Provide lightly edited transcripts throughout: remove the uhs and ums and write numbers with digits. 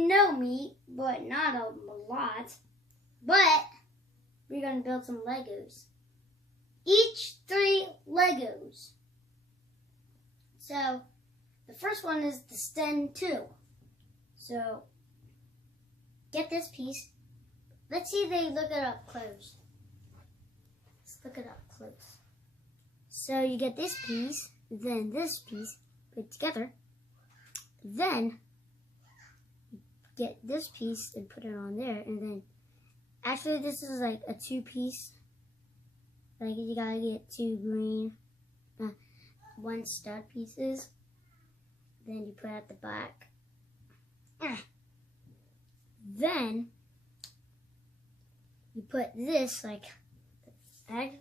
you know me, but not a lot. But we're going to build some Legos. Each 3 Legos. So, the first one is the Sten 2. So, get this piece. Let's see if they look it up close. Let's look it up close. So, you get this piece, then this piece, put it together. Then, you get this piece and put it on there. And then, actually, this is like a 2-piece. Like, you gotta get 2 green, 1 stud pieces. Then you put it at the back. Then you put this like and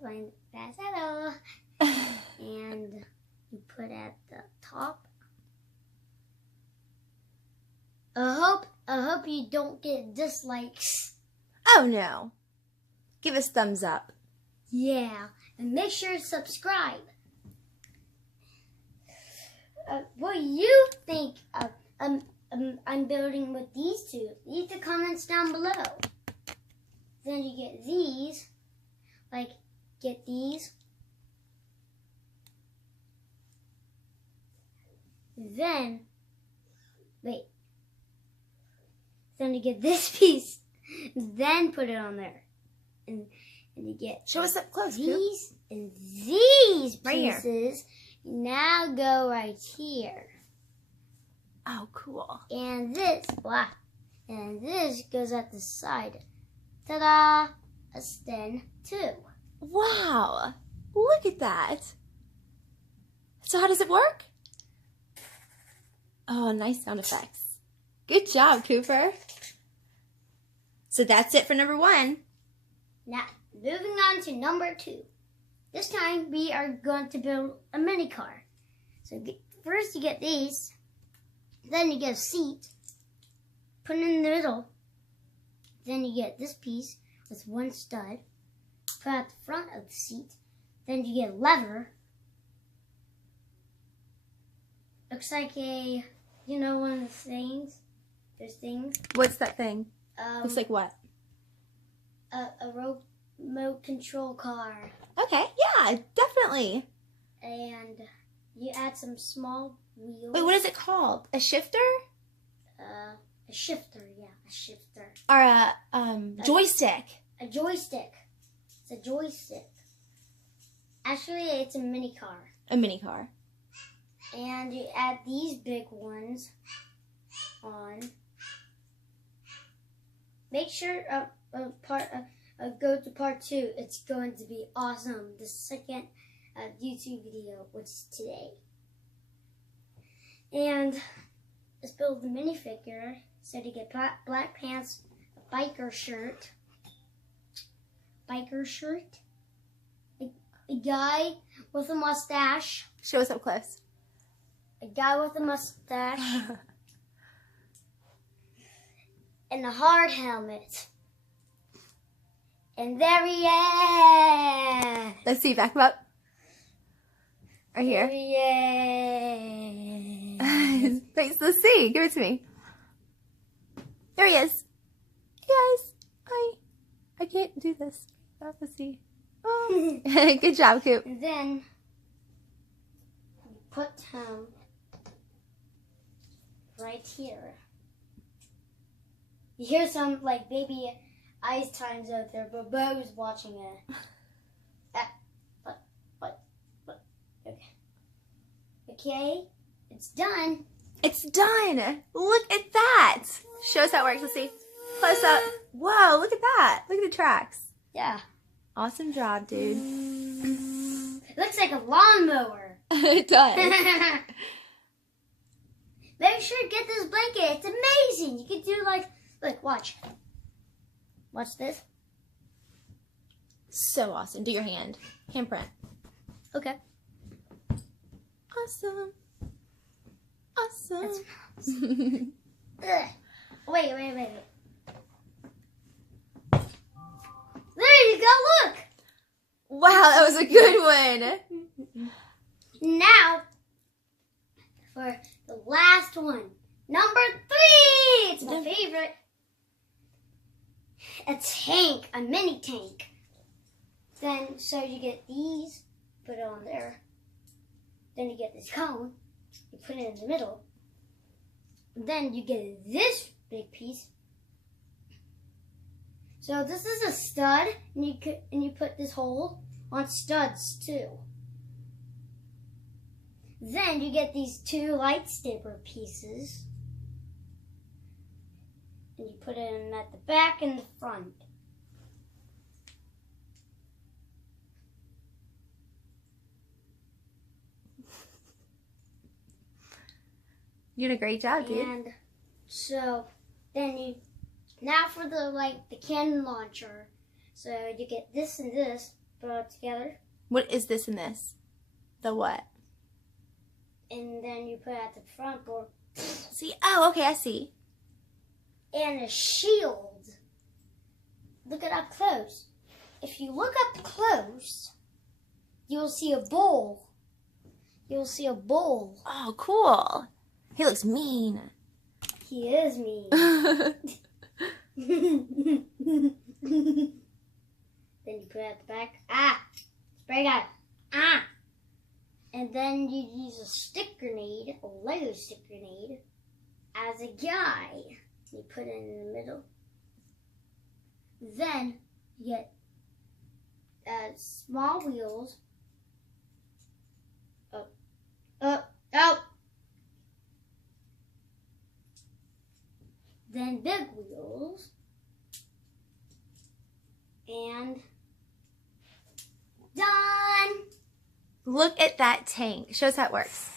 you put at the top. I hope you don't get dislikes. Oh no. Give us thumbs up. Yeah, and make sure to subscribe. What do you think I'm building with these 2? Leave the comments down below. Then you get these, like get these. Then you get this piece, then put it on there, and you get show us up close. These and these right pieces. Here. Now go right here. Oh, cool. And this, goes at the side. Ta-da! A Sten 2. Wow. Look at that. So how does it work? Oh, nice sound effects. Good job, Cooper. So that's it for number 1. Now, moving on to number 2. This time, we are going to build a mini car. So first you get these, then you get a seat, put it in the middle, then you get this piece with 1 stud, put it at the front of the seat, then you get a lever. Looks like one of the things, those things. What's that thing? Looks like what? A remote control car. Okay, yeah, definitely. And you add some small wheels. Wait, what is it called? A shifter? A shifter, yeah, a shifter. Or a joystick. A joystick. It's a joystick. Actually, it's a mini car. A mini car. And you add these big ones on. Make sure go to part 2. It's going to be awesome. The second YouTube video, which is today. And let's build the minifigure. So to get black pants, a biker shirt, a guy with a mustache. Show us up close. A guy with a mustache. And a hard helmet. And there he is. Let's see, back him up. Right here. There he is. Thanks, let's see. Give it to me. There he is. Yes. I can't do this. Let's see. Oh. Good job, Coop. And then you put him right here. You hear some like baby ice times out there, but Bo's watching it. Okay, it's done. It's done. Look at that. Show us how it works. Let's see. Close up. Whoa, look at that. Look at the tracks. Yeah. Awesome job, dude. It looks like a lawnmower. It does. Make sure to get this blanket. It's amazing. You can do look, watch. Watch this. So awesome. Do your hand. Handprint. Okay. Awesome. Awesome. That's awesome. Wait. There you go, look! Wow, that was a good one. Now, for the last one, Number 3! It's my favorite. A tank, a mini tank. Then, so you get these, put it on there. Then you get this cone, you put it in the middle. Then you get this big piece. So this is a stud, and you put this hole on studs too. Then you get these 2 lightsaber pieces. And you put it in at the back and the front. You did a great job, dude. And so then now for the cannon launcher. So you get this and this, put it together. What is this and this? The what? And then you put it at the front board. See? Oh, okay, I see. And a shield. Look it up close. If you look up close, you'll see a bowl. You'll see a bowl. Oh, cool. He looks mean. He is mean. Then you put it at the back. Spray gun. And then you use a stick grenade, a Lego stick grenade, as a guy. You put it in the middle. Then you get small wheels. Up. Then big wheels. And done. Look at that tank. Show us how it works.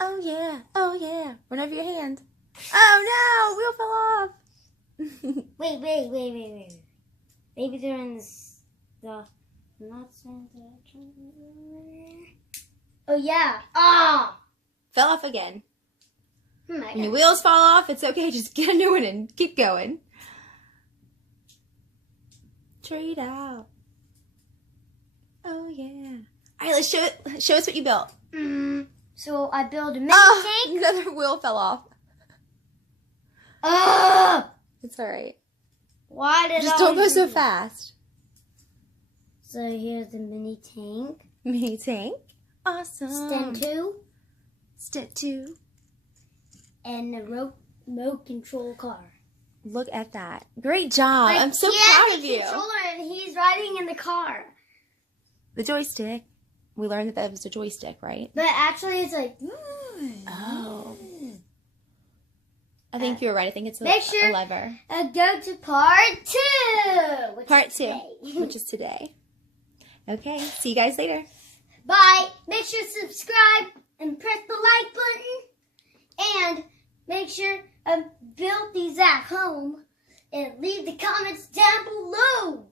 Oh, yeah. Oh, yeah. Run over your hand. Oh, no. Wheel fell off. Wait. Maybe they're in the nuts and oh, yeah. Oh! Fell off again. Oh When your wheels fall off, it's okay. Just get a new one and keep going. Trade out. Oh, yeah. All right, let's show us what you built. So I built a mini tank. Another wheel fell off. It's all right. Why did Just don't go so fast. So here's the mini tank. Mini tank. Awesome. Sten 2. Step 2. And the remote control car. Look at that. Great job. I'm so proud of you. Controller and he's riding in the car. The joystick. We learned that was a joystick, right? But actually it's like... Oh. I think you're right. I think it's a lever. Go to part 2. Part 2, which is today. Okay. See you guys later. Bye. Make sure to subscribe and press the like button. And make sure build these at home and leave the comments down below.